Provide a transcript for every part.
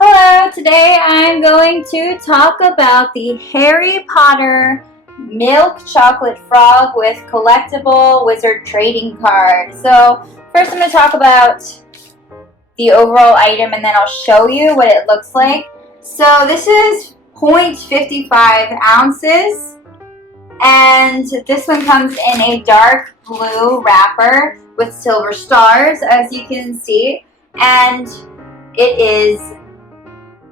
Hello, today I'm going to talk about the Harry Potter Milk Chocolate Frog with collectible wizard trading card. So first I'm going to talk about the overall item and then I'll show you what it looks like. So this is 0.55 ounces and this one comes in a dark blue wrapper with silver stars, as you can see, and it is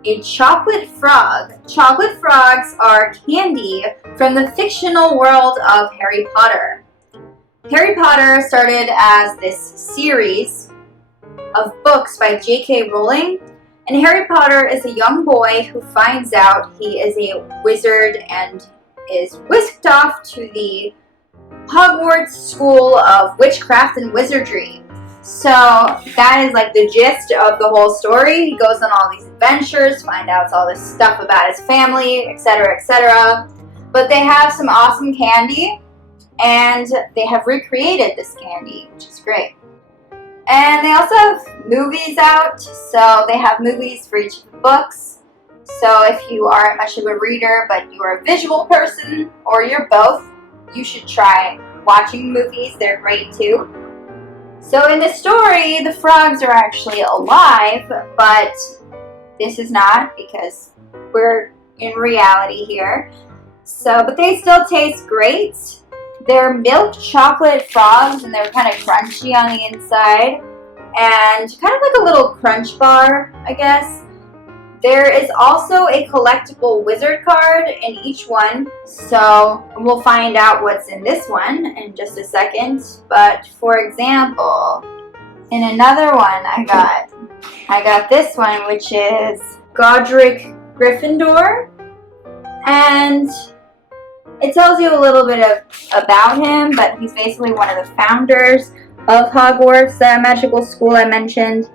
a chocolate frog. Chocolate frogs are candy from the fictional world of Harry Potter. Harry Potter started as this series of books by J.K. Rowling, and Harry Potter is a young boy who finds out he is a wizard and is whisked off to the Hogwarts School of Witchcraft and Wizardry. So that is like the gist of the whole story. He goes on all these adventures, find out all this stuff about his family, etc., etc. But they have some awesome candy, and they have recreated this candy, which is great. And they also have movies out, so they have movies for each of the books. So if you aren't much of a reader, but you are a visual person, or you're both, you should try watching movies. They're great too. So in the story, the frogs are actually alive, but this is not, because we're in reality here. So, but they still taste great. They're milk chocolate frogs, and they're kind of crunchy on the inside, and kind of like a little crunch bar, I guess. There is also a collectible wizard card in each one, so we'll find out what's in this one in just a second. But for example, in another one I got this one, which is Godric Gryffindor, and it tells you a little bit about him, but he's basically one of the founders of Hogwarts, that magical school I mentioned.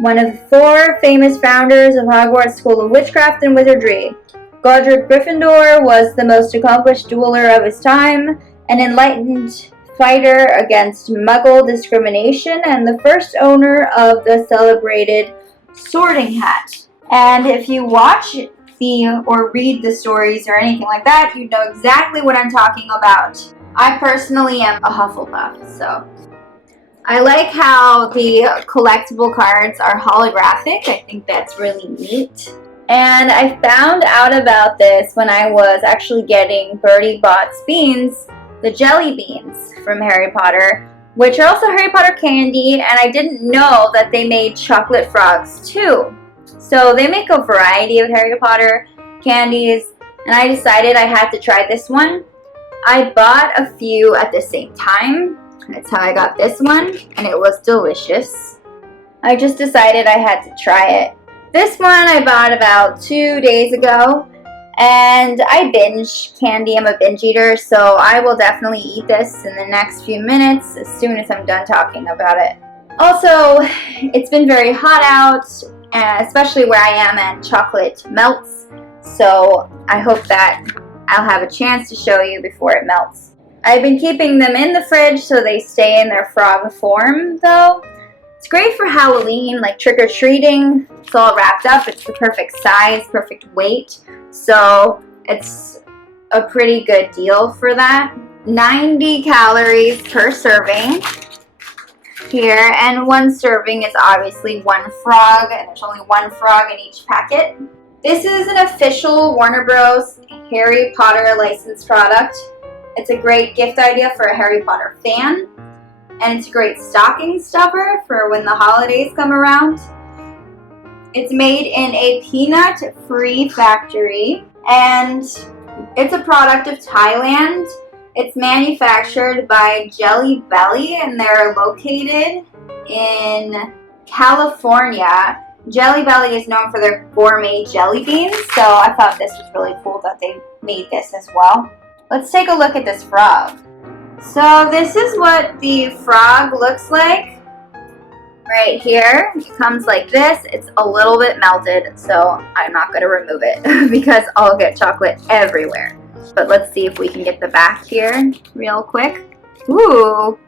One of the 4 famous founders of Hogwarts School of Witchcraft and Wizardry. Godric Gryffindor was the most accomplished dueler of his time, an enlightened fighter against Muggle discrimination, and the first owner of the celebrated Sorting Hat. And if you watch or read the stories or anything like that, you know exactly what I'm talking about. I personally am a Hufflepuff, so I like how the collectible cards are holographic. I think that's really neat. And I found out about this when I was actually getting Bertie Bott's beans, the jelly beans from Harry Potter, which are also Harry Potter candy, and I didn't know that they made chocolate frogs too. So they make a variety of Harry Potter candies, and I decided I had to try this one. I bought a few at the same time. That's how I got this one, and it was delicious. I just decided I had to try it. This one I bought about 2 days ago, and I binge candy. I'm a binge eater, so I will definitely eat this in the next few minutes as soon as I'm done talking about it. Also, it's been very hot out, especially where I am, and chocolate melts, so I hope that I'll have a chance to show you before it melts. I've been keeping them in the fridge so they stay in their frog form, though. It's great for Halloween, like trick-or-treating. It's all wrapped up. It's the perfect size, perfect weight. So it's a pretty good deal for that. 90 calories per serving here, and one serving is obviously one frog, and there's only one frog in each packet. This is an official Warner Bros. Harry Potter licensed product. It's a great gift idea for a Harry Potter fan, and it's a great stocking stuffer for when the holidays come around. It's made in a peanut-free factory, and it's a product of Thailand. It's manufactured by Jelly Belly, and they're located in California. Jelly Belly is known for their gourmet jelly beans, so I thought this was really cool that they made this as well. Let's take a look at this frog. So this is what the frog looks like right here. It comes like this. It's a little bit melted, so I'm not going to remove it because I'll get chocolate everywhere. But let's see if we can get the back here real quick. Ooh,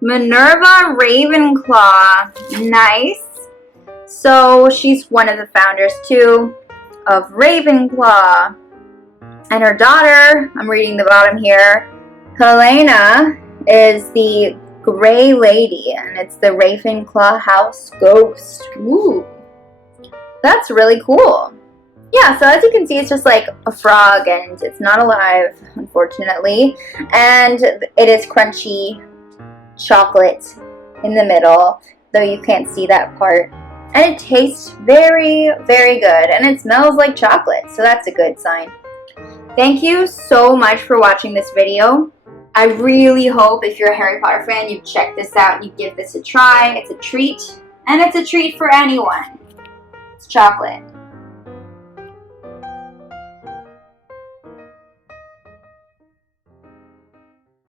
Minerva Ravenclaw. Nice. So she's one of the founders too of Ravenclaw. And her daughter, I'm reading the bottom here, Helena, is the Gray Lady, and it's the Ravenclaw house ghost. Ooh, that's really cool. Yeah, so as you can see, it's just like a frog, and it's not alive, unfortunately. And it is crunchy chocolate in the middle, though you can't see that part. And it tastes very, very good, and it smells like chocolate, so that's a good sign. Thank you so much for watching this video. I really hope if you're a Harry Potter fan, you check this out and you give this a try. It's a treat, and it's a treat for anyone. It's chocolate.